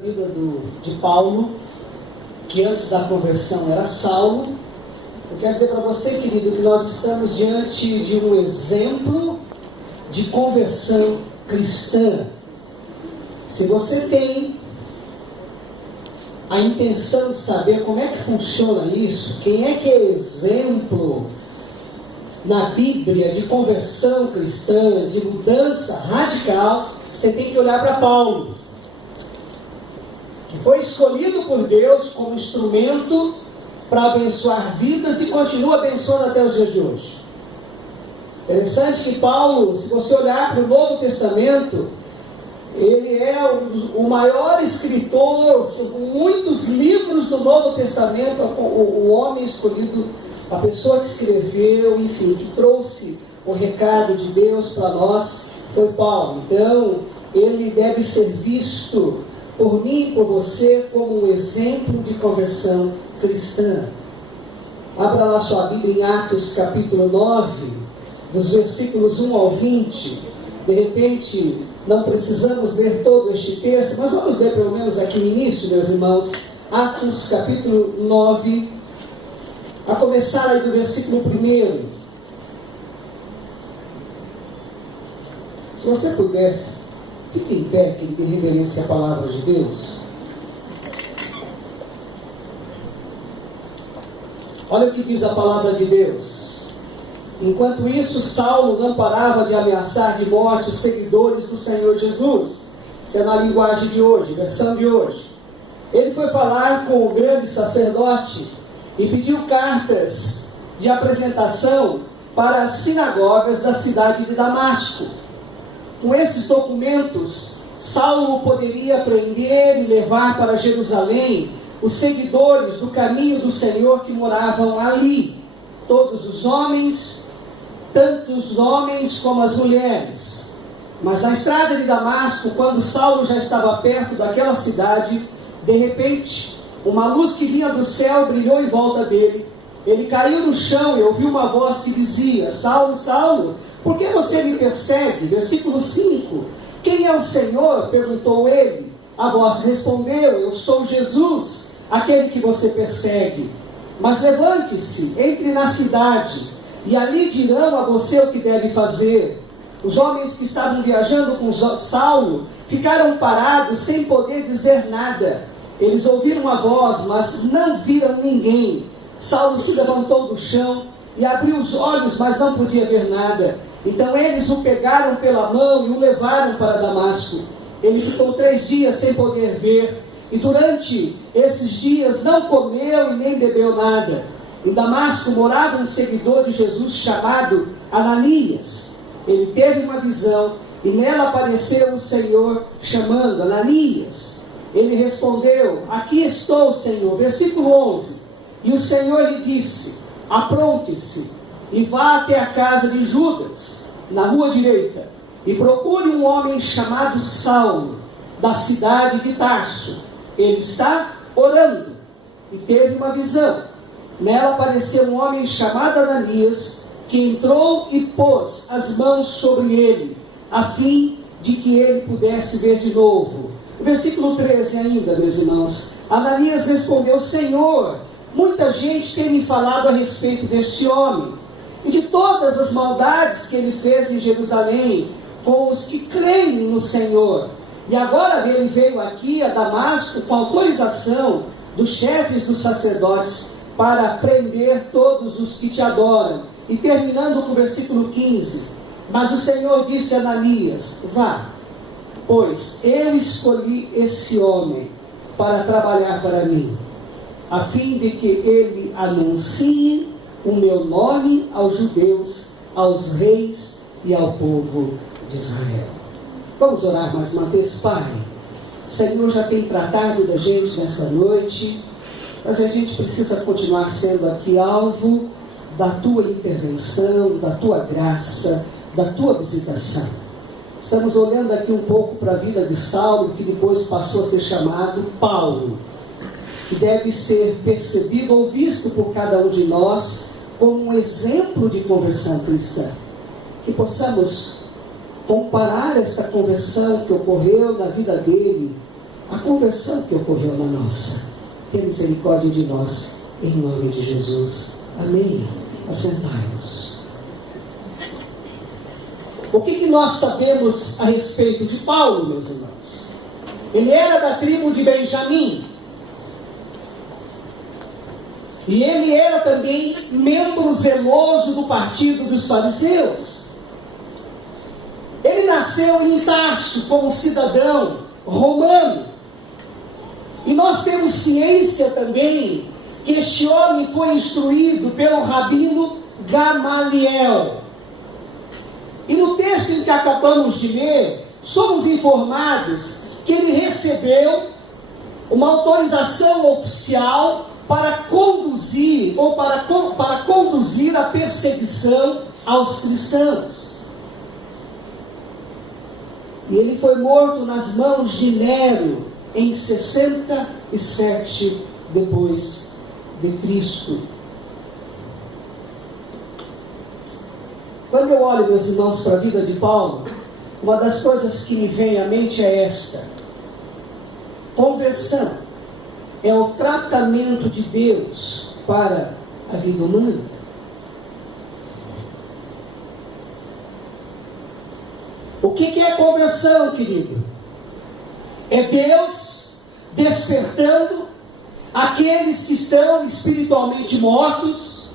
vida de Paulo, que antes da conversão era Saulo. Eu quero dizer para você, querido, que nós estamos diante de um exemplo de conversão cristã. Se você tem a intenção de saber como é que funciona isso, quem é que é exemplo na Bíblia de conversão cristã, de mudança radical, você tem que olhar para Paulo, que foi escolhido por Deus como instrumento para abençoar vidas e continua abençoando até os dias de hoje. Interessante que Paulo, se você olhar para o Novo Testamento, ele é o maior escritor, muitos livros do Novo Testamento, o homem escolhido, a pessoa que escreveu, enfim, que trouxe o recado de Deus para nós, foi Paulo. Então, ele deve ser visto por mim e por você como um exemplo de conversão cristã. Abra lá sua Bíblia em Atos capítulo 9, dos versículos 1 ao 20. De repente, não precisamos ler todo este texto, mas vamos ler pelo menos aqui no início, meus irmãos. Atos capítulo 9, a começar aí do versículo 1. Se você puder, fique em pé, que tem reverência à palavra de Deus. Olha o que diz a palavra de Deus. Enquanto isso, Saulo não parava de ameaçar de morte os seguidores do Senhor Jesus. Isso é na linguagem de hoje, versão de hoje. Ele foi falar com o grande sacerdote e pediu cartas de apresentação para as sinagogas da cidade de Damasco. Com esses documentos, Saulo poderia prender e levar para Jerusalém os seguidores do caminho do Senhor que moravam ali, todos os homens, tanto os homens como as mulheres. Mas na estrada de Damasco, quando Saulo já estava perto daquela cidade, de repente, uma luz que vinha do céu brilhou em volta dele. Ele caiu no chão e ouviu uma voz que dizia: Saulo, Saulo, por que você me persegue? Versículo 5. Quem é o Senhor? Perguntou ele. A voz respondeu: eu sou Jesus, aquele que você persegue. Mas levante-se, entre na cidade, e ali dirão a você o que deve fazer. Os homens que estavam viajando com Saulo ficaram parados sem poder dizer nada. Eles ouviram a voz, mas não viram ninguém. Saulo se levantou do chão e abriu os olhos, mas não podia ver nada. Então eles o pegaram pela mão e o levaram para Damasco. Ele ficou 3 dias sem poder ver, e durante esses dias não comeu e nem bebeu nada. Em Damasco morava um seguidor de Jesus chamado Ananias. Ele teve uma visão e nela apareceu o Senhor chamando: Ananias. Ele respondeu: aqui estou, Senhor. Versículo 11. E o Senhor lhe disse: apronte-se e vá até a casa de Judas, na rua direita, e procure um homem chamado Saulo, da cidade de Tarso. Ele está orando. E teve uma visão. Nela apareceu um homem chamado Ananias, que entrou e pôs as mãos sobre ele, a fim de que ele pudesse ver de novo. Versículo 13 ainda, meus irmãos. Ananias respondeu: Senhor, muita gente tem me falado a respeito deste homem, e de todas as maldades que ele fez em Jerusalém, com os que creem no Senhor. E agora ele veio aqui a Damasco com autorização dos chefes dos sacerdotes para prender todos os que te adoram. E terminando com o versículo 15. Mas o Senhor disse a Ananias: vá, pois eu escolhi esse homem para trabalhar para mim, a fim de que ele anuncie o meu nome aos judeus, aos reis e ao povo de Israel. Vamos orar mais uma vez. Pai, o Senhor já tem tratado da gente nessa noite, mas a gente precisa continuar sendo aqui alvo da tua intervenção, da tua graça, da tua visitação. Estamos olhando aqui um pouco para a vida de Saulo, que depois passou a ser chamado Paulo, que deve ser percebido ou visto por cada um de nós como um exemplo de conversão cristã. Que possamos comparar essa conversão que ocorreu na vida dele a conversão que ocorreu na nossa. Tenha misericórdia de nós, em nome de Jesus. Amém. Assentai-nos. O que nós sabemos a respeito de Paulo, meus irmãos? Ele era da tribo de Benjamim. E ele era também membro zeloso do partido dos fariseus. Ele nasceu em Tarso como cidadão romano. E nós temos ciência também que este homem foi instruído pelo rabino Gamaliel. E no texto em que acabamos de ler, somos informados que ele recebeu uma autorização oficial para conduzir, ou para conduzir a perseguição aos cristãos. E ele foi morto nas mãos de Nero em 67 depois de Cristo. Quando eu olho, meus irmãos, para a vida de Paulo, uma das coisas que me vem à mente é esta: conversão é o tratamento de Deus para a vida humana. O que é conversão, querido? É Deus despertando aqueles que estão espiritualmente mortos,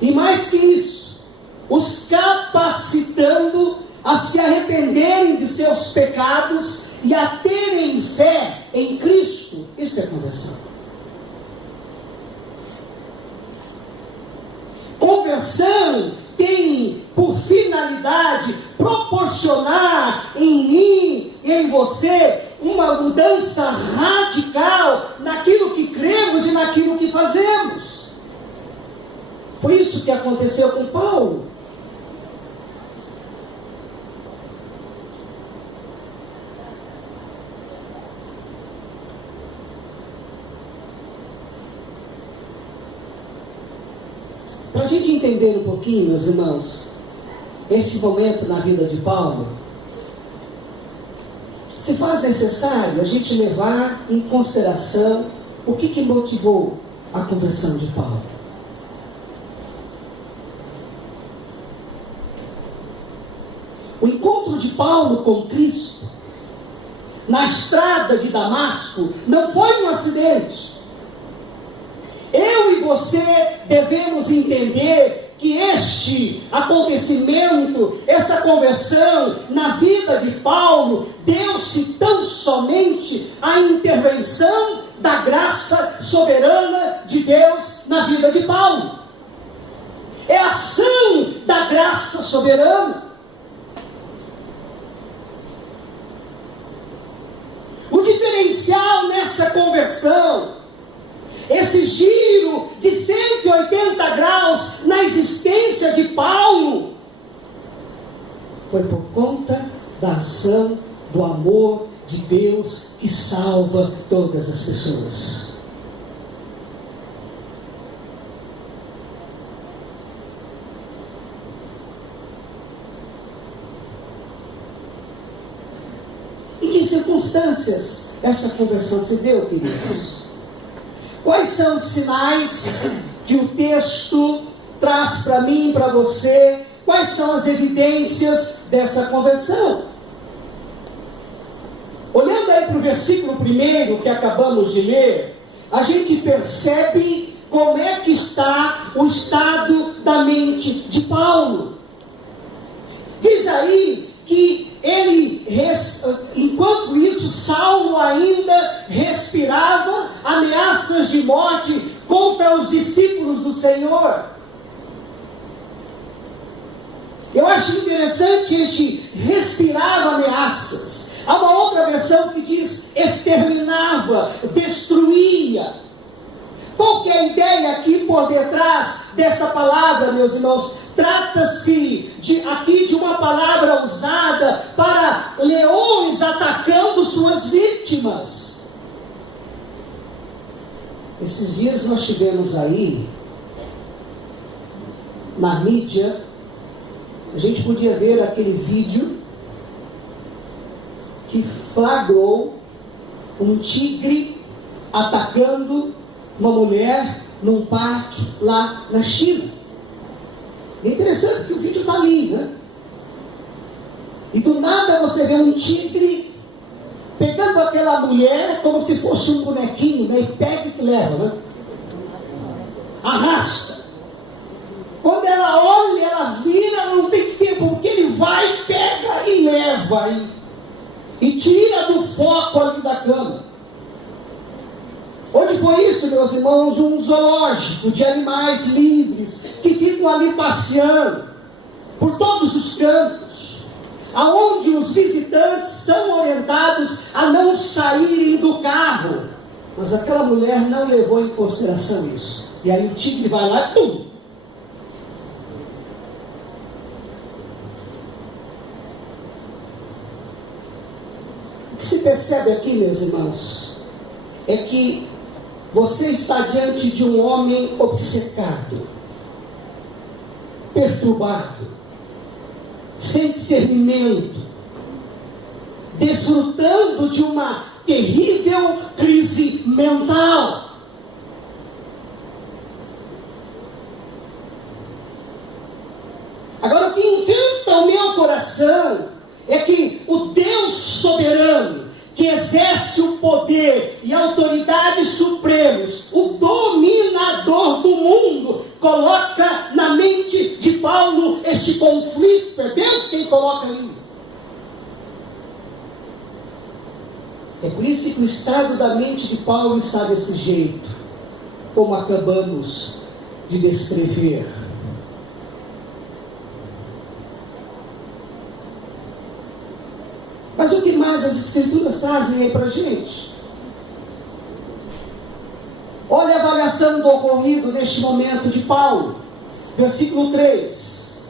e mais que isso, os capacitando a se arrependerem de seus pecados e a terem fé em Cristo. Isso é conversão. Conversão tem por finalidade proporcionar em mim, em você, uma mudança radical naquilo que cremos e naquilo que fazemos. Foi isso que aconteceu com Paulo. Para a gente entender um pouquinho, meus irmãos, esse momento na vida de Paulo, se faz necessário a gente levar em consideração o que motivou a conversão de Paulo. O encontro de Paulo com Cristo na estrada de Damasco não foi um acidente. Eu e você devemos entender que este acontecimento, essa conversão na vida de Paulo, deu-se tão somente à intervenção da graça soberana de Deus na vida de Paulo. É a ação da graça soberana. O diferencial nessa conversão, esse giro de 180 graus na existência de Paulo, foi por conta da ação do amor de Deus que salva todas as pessoas. Em que circunstâncias essa conversão se deu, queridos? Quais são os sinais que o texto traz para mim e para você? Quais são as evidências dessa conversão? Olhando aí para o versículo 1 que acabamos de ler, a gente percebe como é que está o estado da mente de Paulo. Diz aí que enquanto isso, Saulo ainda respirava ameaças de morte contra os discípulos do Senhor. Eu acho interessante este respirava ameaças. Há uma outra versão que diz exterminava, destruía. Qual que é a ideia aqui por detrás dessa palavra, meus irmãos? Trata-se aqui de uma palavra usada para leões atacando suas vítimas. Esses dias nós tivemos aí, na mídia, a gente podia ver aquele vídeo que flagrou um tigre atacando uma mulher num parque lá na China. É interessante que o vídeo está ali, né? E do nada você vê um tigre pegando aquela mulher como se fosse um bonequinho, né? E pega e leva, né? Arrasta. Quando ela olha, ela vira, não tem tempo, porque ele vai, pega e leva. E tira do foco ali da cama. Onde foi isso, meus irmãos? Um zoológico de animais livres, que ficam ali passeando por todos os cantos, aonde os visitantes são orientados a não saírem do carro. Mas aquela mulher não levou em consideração isso. E aí o tigre vai lá e tudo. O que se percebe aqui, meus irmãos, é que você está diante de um homem obcecado, perturbado, sem discernimento, desfrutando de uma terrível crise mental. Agora, o que encanta o meu coração é que o Deus soberano, que exerce o poder e autoridades supremos, o dominador do mundo, coloca na mente de Paulo este conflito. É Deus quem coloca aí. É por isso que o estado da mente de Paulo está desse jeito, como acabamos de descrever. Mas o que mais as Escrituras trazem aí para a gente? Olha a avaliação do ocorrido neste momento de Paulo. Versículo 3.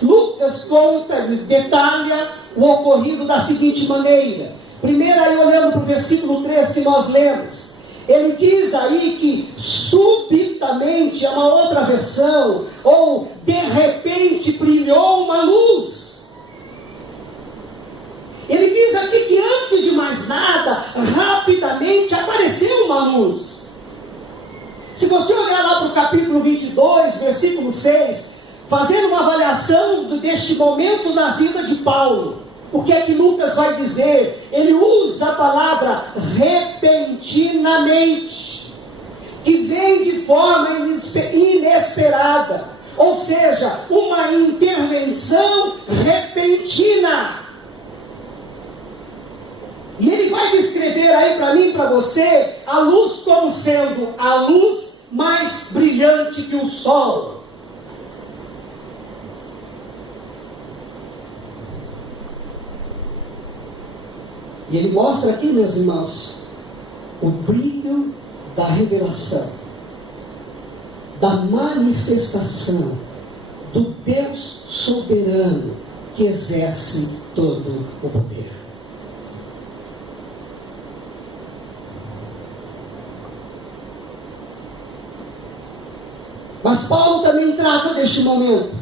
Lucas conta e detalha o ocorrido da seguinte maneira. Primeiro aí olhando para o versículo 3 que nós lemos. Ele diz aí que subitamente, é uma outra versão, ou de repente brilhou uma luz. Ele diz aqui que antes de mais nada, rapidamente apareceu uma luz. Se você olhar lá para o capítulo 22, versículo 6, fazendo uma avaliação deste momento na vida de Paulo, o que é que Lucas vai dizer? Ele usa a palavra repentinamente, que vem de forma inesperada, ou seja, uma intervenção repentina. E ele vai descrever aí para mim e para você a luz como sendo a luz mais brilhante que o sol. E ele mostra aqui, meus irmãos, o brilho da revelação, da manifestação do Deus soberano que exerce todo o poder. Mas Paulo também trata deste momento.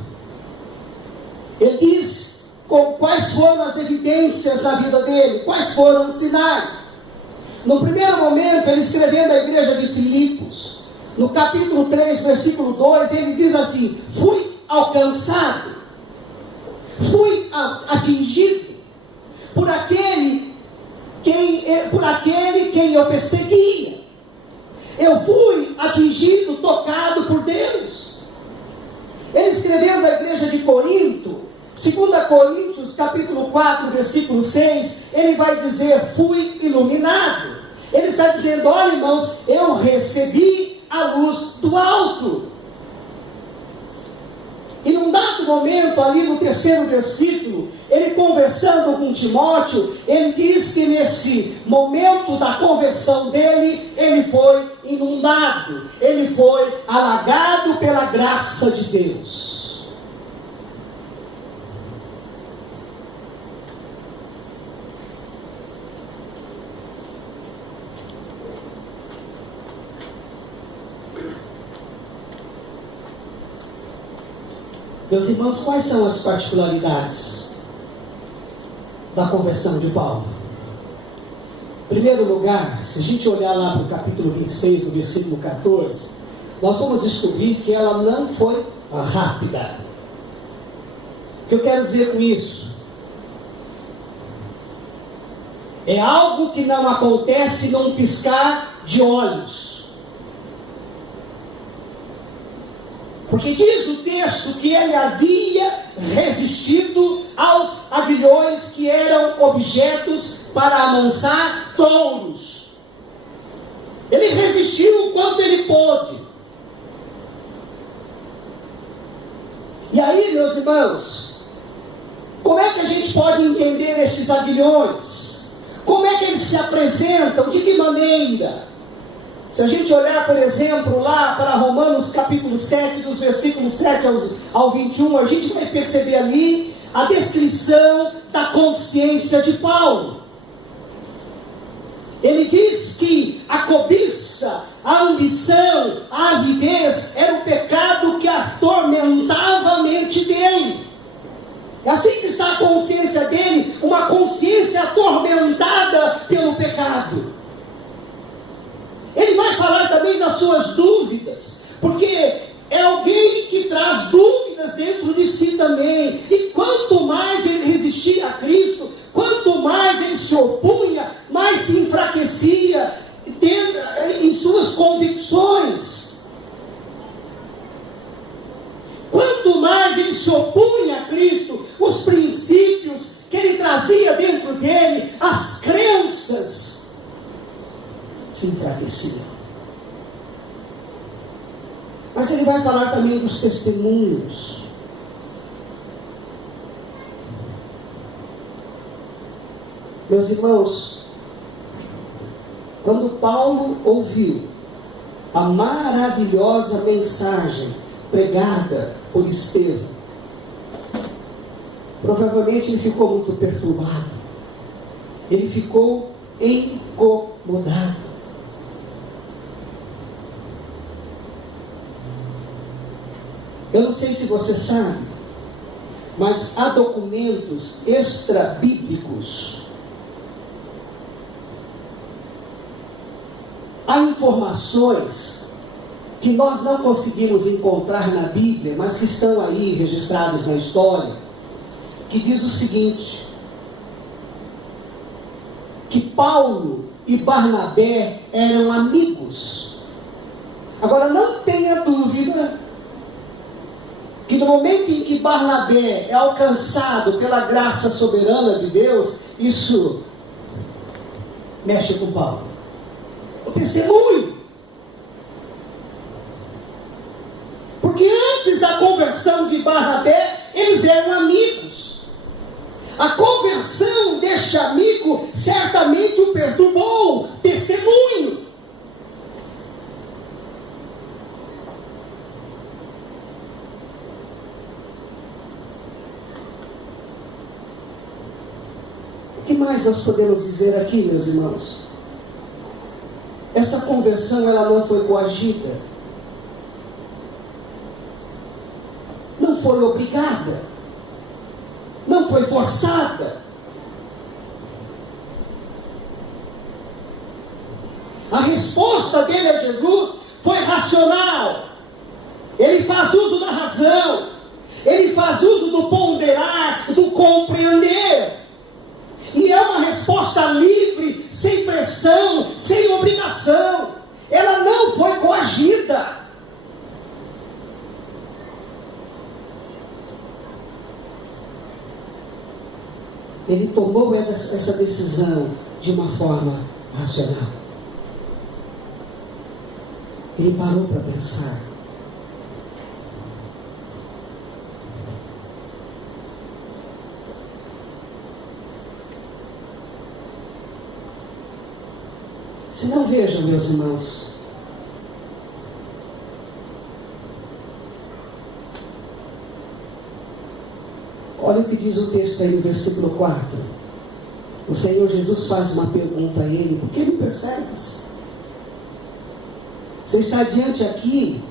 Ele diz quais foram as evidências da vida dele, quais foram os sinais. No primeiro momento, ele escrevendo à igreja de Filipos, no capítulo 3, versículo 2, ele diz assim: fui alcançado, fui atingido por aquele quem eu perseguia. Eu fui atingido, tocado por Deus. Ele escrevendo à igreja de Corinto, 2 Coríntios, capítulo 4, versículo 6, ele vai dizer: fui iluminado. Ele está dizendo: olha, irmãos, eu recebi a luz do alto. E num dado momento, ali no 3º versículo, ele conversando com Timóteo, ele diz que nesse momento da conversão dele, ele foi inundado, ele foi alagado pela graça de Deus. Meus irmãos, quais são as particularidades da conversão de Paulo? Em primeiro lugar, se a gente olhar lá para o capítulo 26, do versículo 14, nós vamos descobrir que ela não foi rápida. O que eu quero dizer com isso? É algo que não acontece num piscar de olhos. Porque diz o texto que ele havia resistido aos aguilhões que eram objetos para amansar touros. Ele resistiu o quanto ele pôde. E aí, meus irmãos, como é que a gente pode entender estes aguilhões? Como é que eles se apresentam? De que maneira? Se a gente olhar, por exemplo, lá para Romanos capítulo 7, dos versículos 7 ao 21, a gente vai perceber ali a descrição da consciência de Paulo. Ele diz que a cobiça, a ambição, a avidez era o pecado que atormentava a mente dele. É assim que está a consciência dele, uma consciência atormentada pelo pecado. Ele vai falar também das suas dúvidas, porque é alguém que traz dúvidas dentro de si também. E quanto mais ele resistia a Cristo, quanto mais ele se opunha, mais se enfraquecia em suas convicções. Quanto mais ele se opunha a Cristo, os princípios que ele trazia dentro dele, as crenças, se enfraqueciam. Mas ele vai falar também dos testemunhos. Meus irmãos, quando Paulo ouviu a maravilhosa mensagem pregada por Estevão, provavelmente ele ficou muito perturbado. Ele ficou incomodado. Eu não sei se você sabe, mas há documentos extra-bíblicos. Há informações que nós não conseguimos encontrar na Bíblia, mas que estão aí registrados na história, que diz o seguinte: que Paulo e Barnabé eram amigos. Agora não tenha dúvida que no momento em que Barnabé é alcançado pela graça soberana de Deus, isso mexe com Paulo. O testemunho. Porque antes da conversão de Barnabé, eles eram amigos. A conversão deste amigo certamente o perturbou. Testemunho. O que mais nós podemos dizer aqui, meus irmãos? Essa conversão, ela não foi coagida. Não foi obrigada. Não foi forçada. A resposta dele a Jesus foi racional. Ele faz uso da razão. Ele faz uso do ponderar, do compreender. E é uma resposta livre, sem pressão, sem obrigação. Ela não foi coagida. Ele tomou essa decisão de uma forma racional. Ele parou para pensar. Se não, vejam, meus irmãos, olha o que diz o texto aí no versículo 4. O Senhor Jesus faz uma pergunta a ele: por que me persegues? Você está diante aqui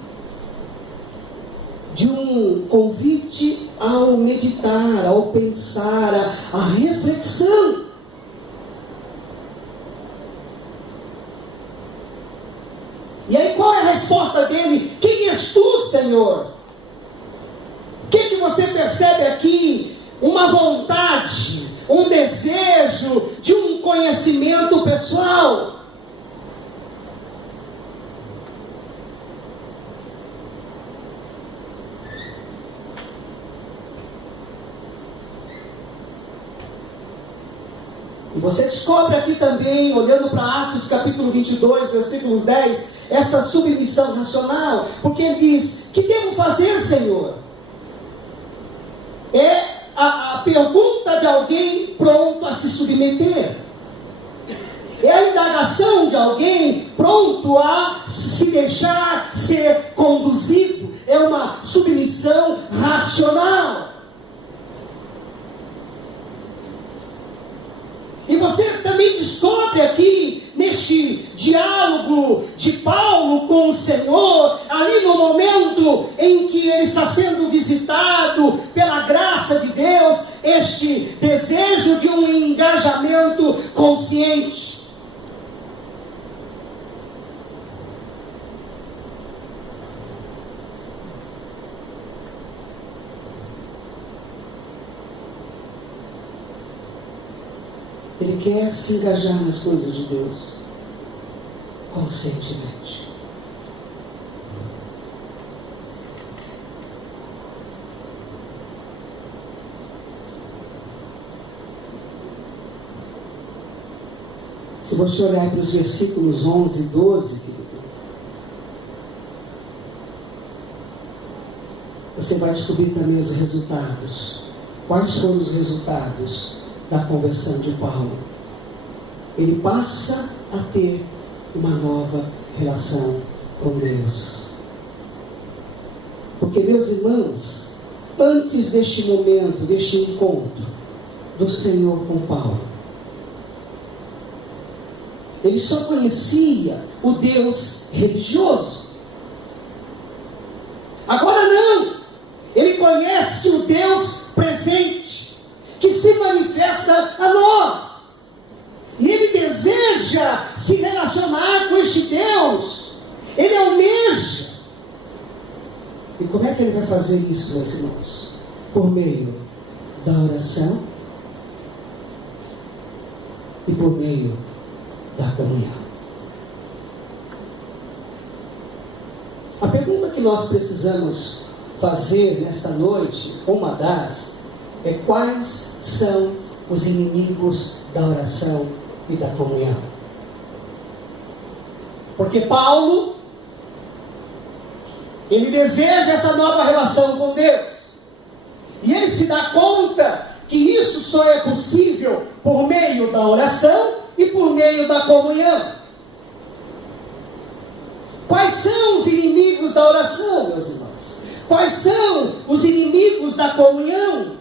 de um convite ao meditar, ao pensar, à reflexão. E aí qual é a resposta dele? Quem és tu, Senhor? O que você percebe aqui? Uma vontade, um desejo de um conhecimento pessoal. E você descobre aqui também, olhando para Atos capítulo 22, versículos 10, essa submissão racional, porque ele diz: que devo fazer, Senhor? É a pergunta de alguém pronto a se submeter. É a indagação de alguém pronto a se deixar ser conduzido. É uma submissão racional. E você também descobre aqui, neste diálogo de Paulo com o Senhor, ali no momento em que ele está sendo visitado pela graça de Deus, este desejo de um engajamento consciente. Ele quer se engajar nas coisas de Deus conscientemente. Se você olhar para os versículos 11 e 12, você vai descobrir também os resultados. Quais foram os resultados da conversão de Paulo? Ele passa a ter uma nova relação com Deus. Porque, meus irmãos, antes deste momento, deste encontro do Senhor com Paulo, ele só conhecia o Deus religioso. Agora não, ele conhece o Deus presente, que se manifesta a nós. E ele deseja se relacionar com este Deus. Ele almeja. E como é que ele vai fazer isso, meus irmãos? Por meio da oração e por meio da comunhão. A pergunta que nós precisamos fazer nesta noite, uma das, é: quais são os inimigos da oração e da comunhão? Porque Paulo, ele deseja essa nova relação com Deus, e ele se dá conta que isso só é possível por meio da oração e por meio da comunhão. Quais são os inimigos da oração, meus irmãos? Quais são os inimigos da comunhão?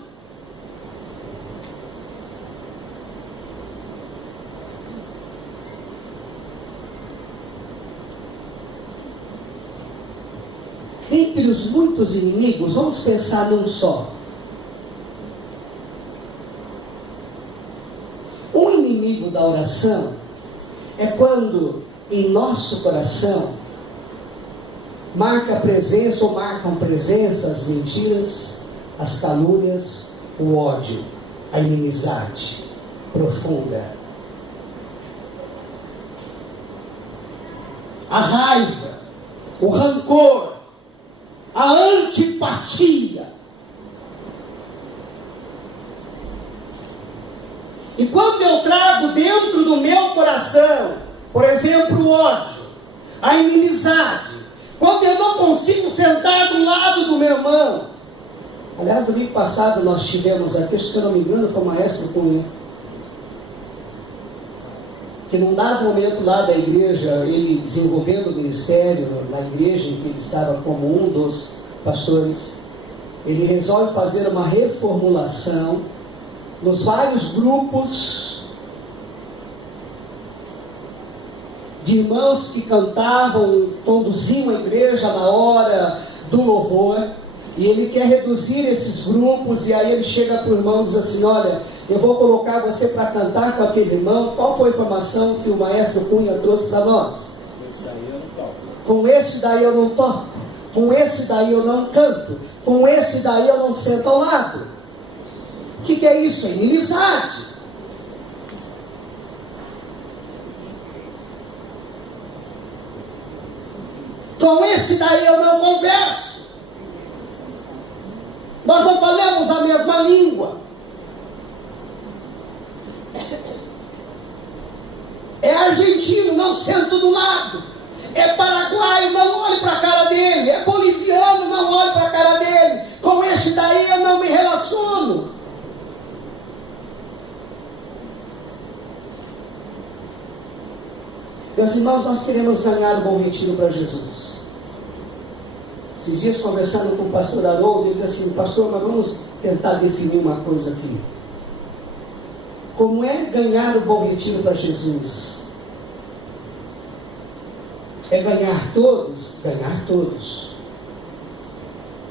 Entre os muitos inimigos, vamos pensar num só. Um inimigo da oração é quando em nosso coração marcam presença as mentiras, as calúnias, o ódio, a inimizade profunda, a raiva, o rancor, a antipatia. E quando eu trago dentro do meu coração, por exemplo, o ódio, a inimizade, quando eu não consigo sentar do lado do meu irmão. Aliás, domingo passado nós tivemos aqui, se eu não me engano, foi o maestro Cunha, que num dado momento lá da igreja, ele desenvolvendo o ministério na igreja em que ele estava como um dos pastores, ele resolve fazer uma reformulação nos vários grupos de irmãos que cantavam, conduziam a igreja na hora do louvor, e ele quer reduzir esses grupos, e aí ele chega para o irmão e diz assim: olha, eu vou colocar você para cantar com aquele irmão. Qual foi a informação que o maestro Cunha trouxe para nós? Esse aí eu não toco. Com esse daí eu não toco. Com esse daí eu não canto. Com esse daí eu não sento ao lado. O que é isso? É inimizade. Com esse daí eu não converso. Nós não falamos a mesma língua. É argentino, não sento do lado. É paraguaio, não olhe para a cara dele. É boliviano, não olhe para a cara dele. Com esse daí eu não me relaciono. Meus irmãos, nós queremos ganhar o Bom Retiro para Jesus. Esses dias, conversando com o pastor Haroldo, ele disse assim: pastor, mas vamos tentar definir uma coisa aqui. Como é ganhar o Bom Retiro para Jesus? É ganhar todos? Ganhar todos.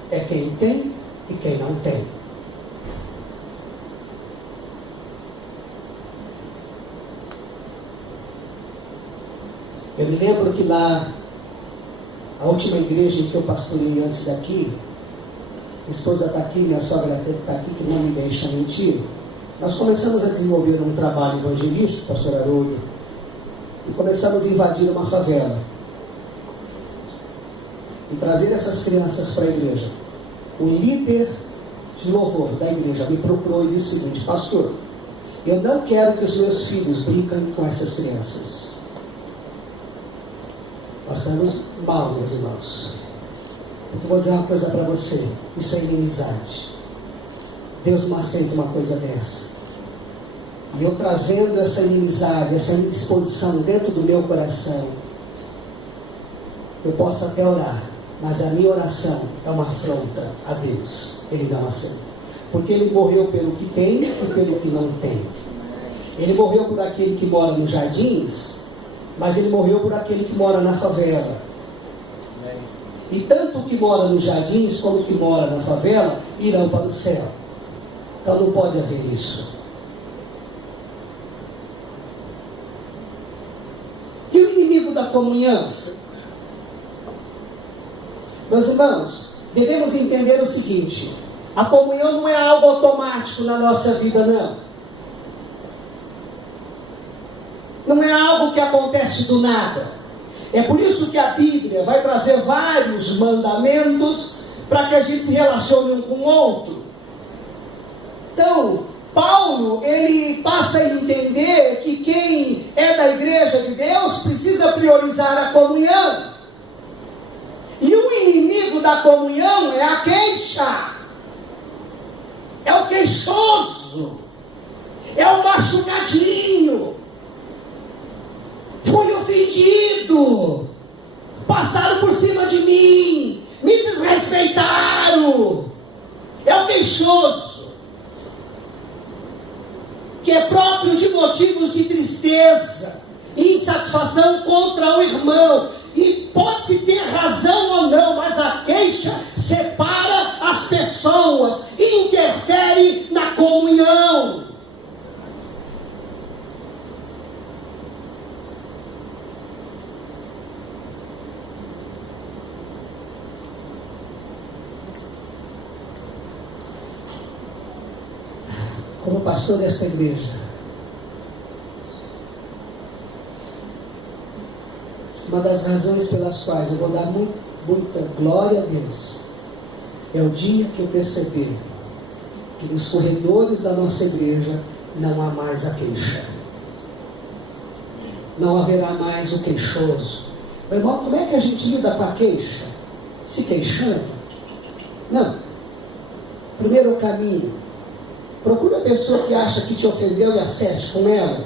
É quem tem e quem não tem. Eu me lembro que lá, a última igreja que eu pastorei antes daqui, minha esposa está aqui, minha sogra está aqui, que não me deixa mentir. Nós começamos a desenvolver um trabalho evangelístico, pastor Haroldo, e começamos a invadir uma favela e trazer essas crianças para a igreja. O líder de louvor da igreja me procurou e disse o seguinte: pastor, eu não quero que os meus filhos brinquem com essas crianças. Nós estamos mal, meus irmãos. Eu vou dizer uma coisa para você: isso é inimizade. Deus não aceita uma coisa dessa. E eu trazendo essa inimizade, essa indisposição dentro do meu coração, eu posso até orar, mas a minha oração é uma afronta a Deus. Ele não aceita. Porque Ele morreu pelo que tem e pelo que não tem. Ele morreu por aquele que mora nos jardins, mas Ele morreu por aquele que mora na favela. E tanto o que mora nos jardins como o que mora na favela irão para o céu. Então não pode haver isso. E o inimigo da comunhão? Meus irmãos, devemos entender o seguinte: a comunhão não é algo automático na nossa vida, não. Não é algo que acontece do nada. É por isso que a Bíblia vai trazer vários mandamentos para que a gente se relacione um com o outro. Então, Paulo, ele passa a entender que quem é da igreja de Deus precisa priorizar a comunhão. E o inimigo da comunhão é a queixa. É o queixoso. É o machucadinho. Fui ofendido. Passaram por cima de mim. Me desrespeitaram. É o queixoso, que é próprio de motivos de tristeza, insatisfação contra o irmão. E pode-se ter razão ou não, mas a queixa separa as pessoas, interfere na comunhão. Como pastor dessa igreja, uma das razões pelas quais eu vou dar muita glória a Deus é o dia que eu perceber que nos corredores da nossa igreja não há mais a queixa. Não haverá mais o queixoso. Meu irmão, como é que a gente lida com a queixa? Se queixando? Não. Primeiro caminho: procura a pessoa que acha que te ofendeu e acerte com ela.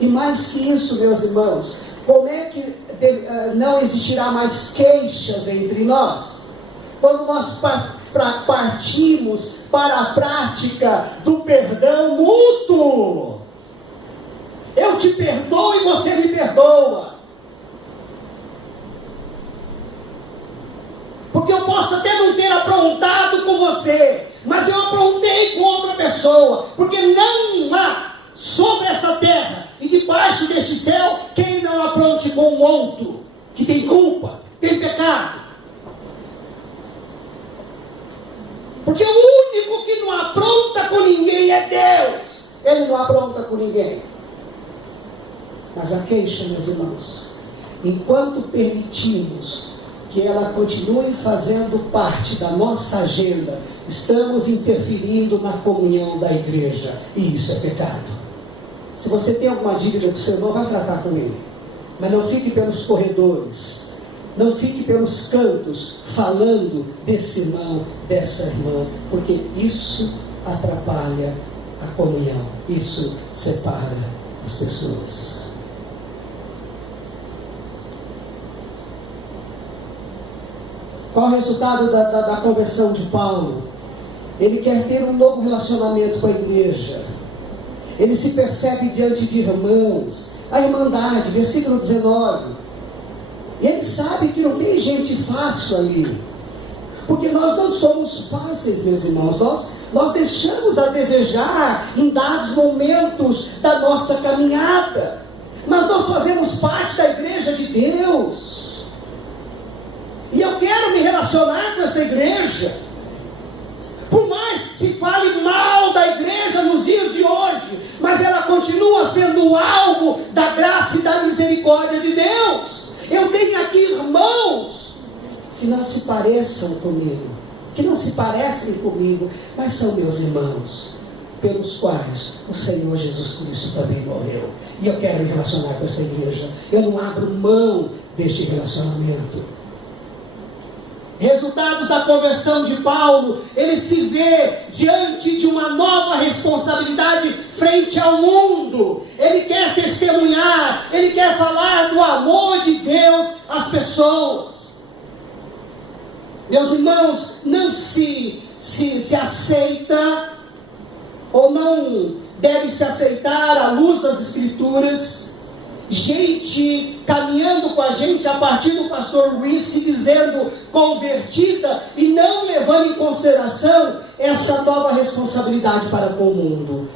E mais que isso, meus irmãos, como é que não existirá mais queixas entre nós? Quando nós partimos para a prática do perdão mútuo. Eu te perdoo e você me perdoa. Porque eu posso até não ter aprontado com você, mas eu aprontei com outra pessoa. Porque não há sobre essa terra e debaixo deste céu quem não o outro que tem culpa, tem pecado. Porque o único que não apronta com ninguém é Deus. Ele não apronta com ninguém. Mas a queixa, meus irmãos, enquanto permitimos que ela continue fazendo parte da nossa agenda, estamos interferindo na comunhão da igreja. E isso é pecado. Se você tem alguma dívida com o seu irmão, vai tratar com ele. Mas não fique pelos corredores, não fique pelos cantos falando desse irmão, dessa irmã, porque isso atrapalha a comunhão, isso separa as pessoas. Qual o resultado da conversão de Paulo? Ele quer ter um novo relacionamento com a igreja. Ele se percebe diante de irmãos, a irmandade, versículo 19. E ele sabe que não tem gente fácil ali. Porque nós não somos fáceis, meus irmãos. Nós deixamos a desejar em dados momentos da nossa caminhada. Mas nós fazemos parte da igreja de Deus. E eu quero me relacionar com essa igreja. Por mais que se fale mal da igreja nos dias de hoje, mas ela continua sendo alvo da graça e da misericórdia de Deus. Eu tenho aqui irmãos que não se pareçam comigo, que não se parecem comigo, mas são meus irmãos, pelos quais o Senhor Jesus Cristo também morreu. E eu quero me relacionar com essa igreja. Eu não abro mão deste relacionamento. Resultados da conversão de Paulo, ele se vê diante de uma nova responsabilidade frente ao mundo. Ele quer testemunhar, ele quer falar do amor de Deus às pessoas. Meus irmãos, não se aceita, ou não deve se aceitar à luz das Escrituras, gente caminhando com a gente a partir do pastor Luiz se dizendo convertida e não levando em consideração essa nova responsabilidade para com o mundo,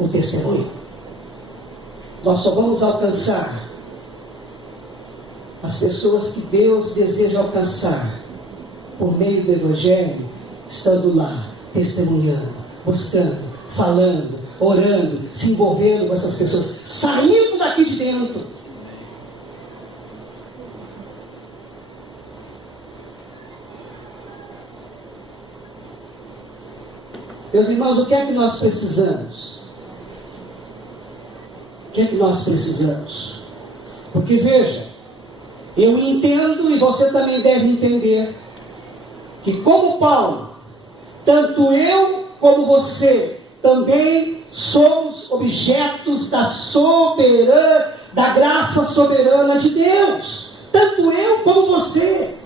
o testemunho. Nós só vamos alcançar as pessoas que Deus deseja alcançar por meio do Evangelho, estando lá, testemunhando, buscando, falando, orando, se envolvendo com essas pessoas, saindo daqui de dentro. Meus irmãos, o que é que nós precisamos? O que é que nós precisamos? Porque veja, eu entendo e você também deve entender que como Paulo, tanto eu como você também somos objetos da graça soberana de Deus. Tanto eu como você.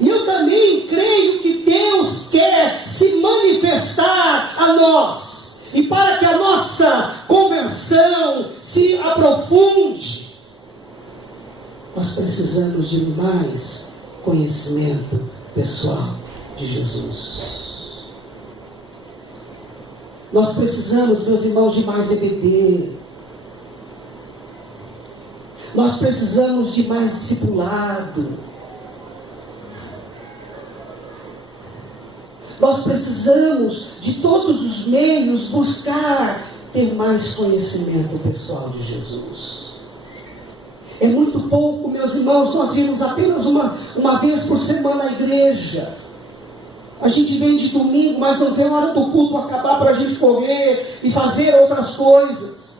E eu também creio que Deus quer se manifestar a nós. E para que a nossa conversão se aprofunde, nós precisamos de mais conhecimento pessoal de Jesus. Nós precisamos, meus irmãos, de mais EBD. Nós precisamos de mais discipulado. Nós precisamos de todos os meios buscar ter mais conhecimento pessoal de Jesus. É muito pouco, meus irmãos, nós vimos apenas uma vez por semana a igreja. A gente vem de domingo, mas não vê a hora do culto acabar para a gente correr e fazer outras coisas.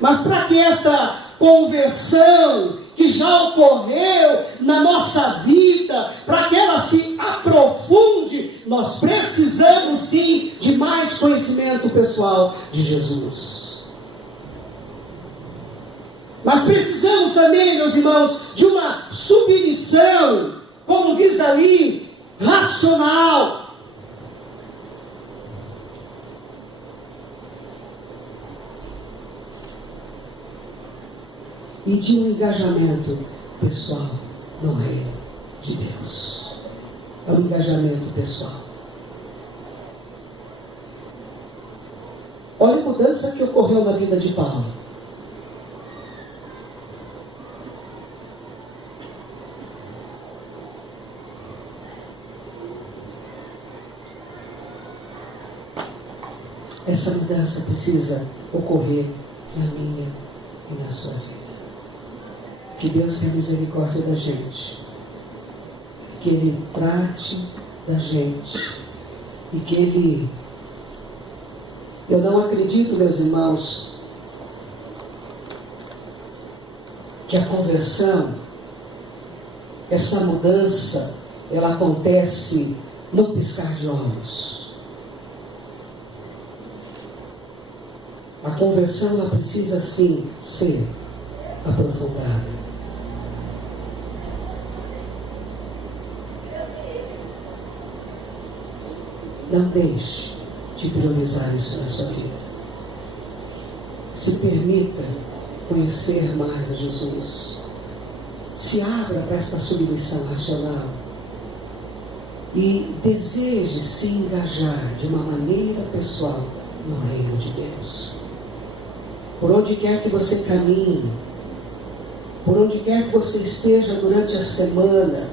Mas para que esta conversão que já ocorreu na nossa vida, para que ela se aprofunde, nós precisamos sim de mais conhecimento pessoal de Jesus. Mas precisamos também, meus irmãos, de uma submissão, como diz ali, racional. E de um engajamento pessoal no reino de Deus. É um engajamento pessoal. Olha a mudança que ocorreu na vida de Paulo. essa mudança precisa ocorrer na minha e na sua vida. Que Deus tenha misericórdia da gente, que Ele trate da gente, e que Ele... Eu não acredito, meus irmãos, que a conversão, essa mudança, ela acontece no piscar de olhos. A conversão, ela precisa sim ser aprofundada. Não deixe de priorizar isso na sua vida. Se permita conhecer mais a Jesus. Se abra para esta submissão racional. E deseje se engajar de uma maneira pessoal no reino de Deus. Por onde quer que você caminhe, por onde quer que você esteja durante a semana,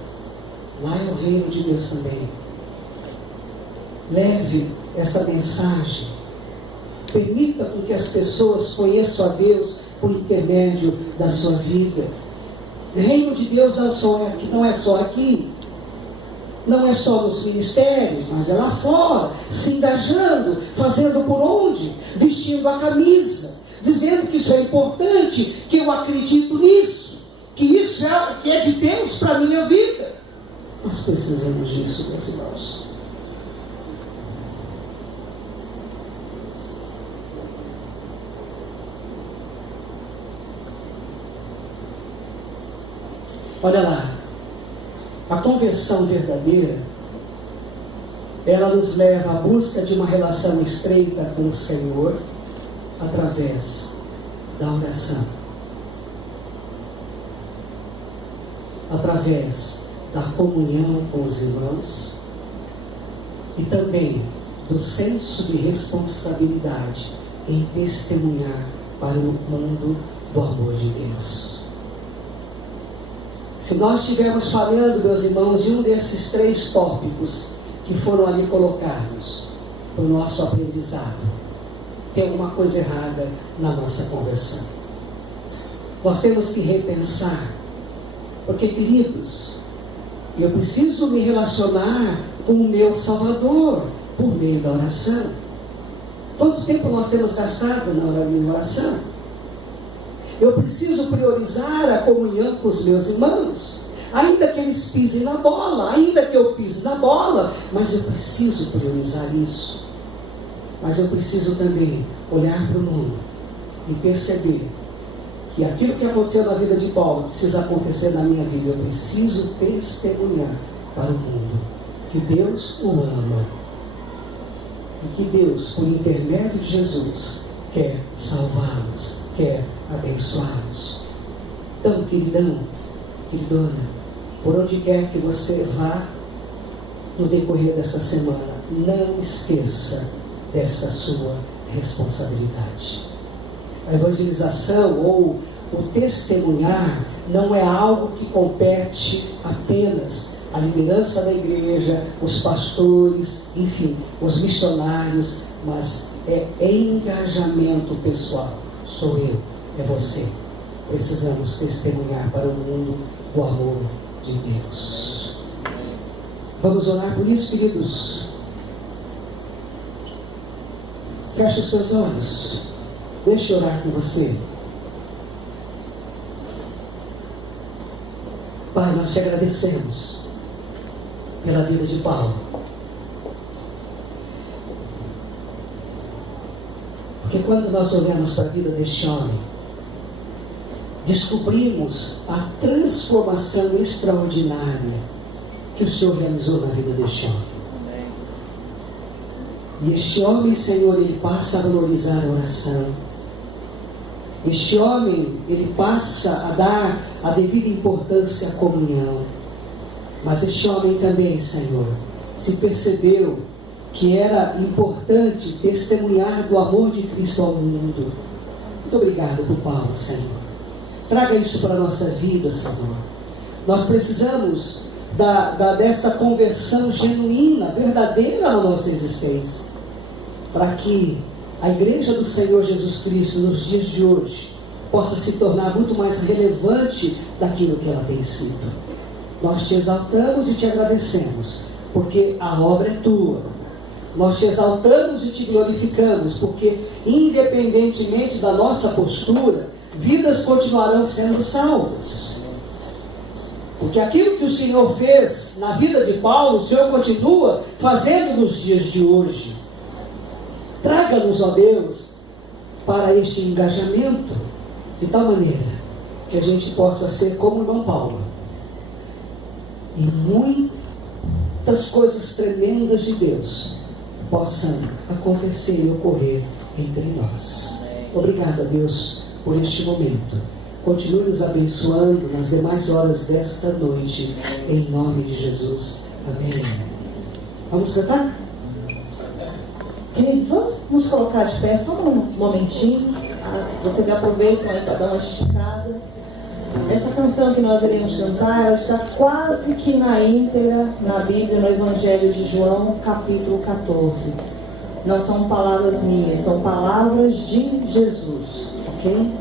lá é o reino de Deus também. Leve essa mensagem. Permita com que as pessoas conheçam a Deus por intermédio da sua vida. O reino de Deus não é só aqui. Não é só nos ministérios, mas é lá fora, se engajando, fazendo por onde? Vestindo a camisa, dizendo que isso é importante, que eu acredito nisso, que isso é de Deus para a minha vida. Nós precisamos disso, meus irmãos. Olha lá, a conversão verdadeira, ela nos leva à busca de uma relação estreita com o Senhor através da oração, através da comunhão com os irmãos e também do senso de responsabilidade em testemunhar para o mundo do amor de Deus. Se nós estivermos falando, meus irmãos, de um desses 3 tópicos que foram ali colocados para o nosso aprendizado, tem alguma coisa errada na nossa conversão. Nós temos que repensar, porque, queridos, eu preciso me relacionar com o meu Salvador por meio da oração. Quanto tempo nós temos gastado na oração? Eu preciso priorizar a comunhão com os meus irmãos, ainda que eles pisem na bola, ainda que eu pise na bola, mas eu preciso priorizar isso. Mas eu preciso também olhar para o mundo e perceber que aquilo que aconteceu na vida de Paulo precisa acontecer na minha vida. Eu preciso testemunhar para o mundo que Deus o ama e que Deus, por intermédio de Jesus, quer salvá-los, quer abençoá-los. Então, queridão, queridona, por onde quer que você vá no decorrer desta semana, não esqueça dessa sua responsabilidade. A evangelização ou o testemunhar não é algo que compete apenas à liderança da igreja, os pastores, enfim, os missionários, mas é engajamento pessoal. Sou eu, é você. Precisamos testemunhar para o mundo o amor de Deus. Vamos orar por isso, queridos? Feche os seus olhos. Deixa eu orar com você. Pai, nós te agradecemos pela vida de Paulo. Porque quando nós olhamos para a vida deste homem, descobrimos a transformação extraordinária que o Senhor realizou na vida deste homem. E este homem, Senhor, ele passa a valorizar a oração. Este homem, ele passa a dar a devida importância à comunhão. Mas este homem também, Senhor, se percebeu que era importante testemunhar do amor de Cristo ao mundo. Muito obrigado por Paulo, Senhor. Traga isso para a nossa vida, Senhor. Nós precisamos dessa conversão genuína, verdadeira na nossa existência, para que a igreja do Senhor Jesus Cristo nos dias de hoje possa se tornar muito mais relevante daquilo que ela tem sido. Nós te exaltamos e te agradecemos, porque a obra é tua. Nós te exaltamos e te glorificamos, porque independentemente da nossa postura, vidas continuarão sendo salvas. Porque aquilo que o Senhor fez na vida de Paulo, o Senhor continua fazendo nos dias de hoje. Traga-nos, ó Deus, para este engajamento, de tal maneira que a gente possa ser como o irmão Paulo. E muitas coisas tremendas de Deus possam acontecer e ocorrer entre nós. Obrigado a Deus por este momento. Continue nos abençoando nas demais horas desta noite, em nome de Jesus. Amém. Vamos cantar? Queridos, vamos nos colocar de pé só um momentinho. Vocês aproveitam aí para dar uma esticada. Essa canção que nós iremos cantar, ela está quase que na íntegra na Bíblia, no Evangelho de João, capítulo 14. Não são palavras minhas, são palavras de Jesus, ok?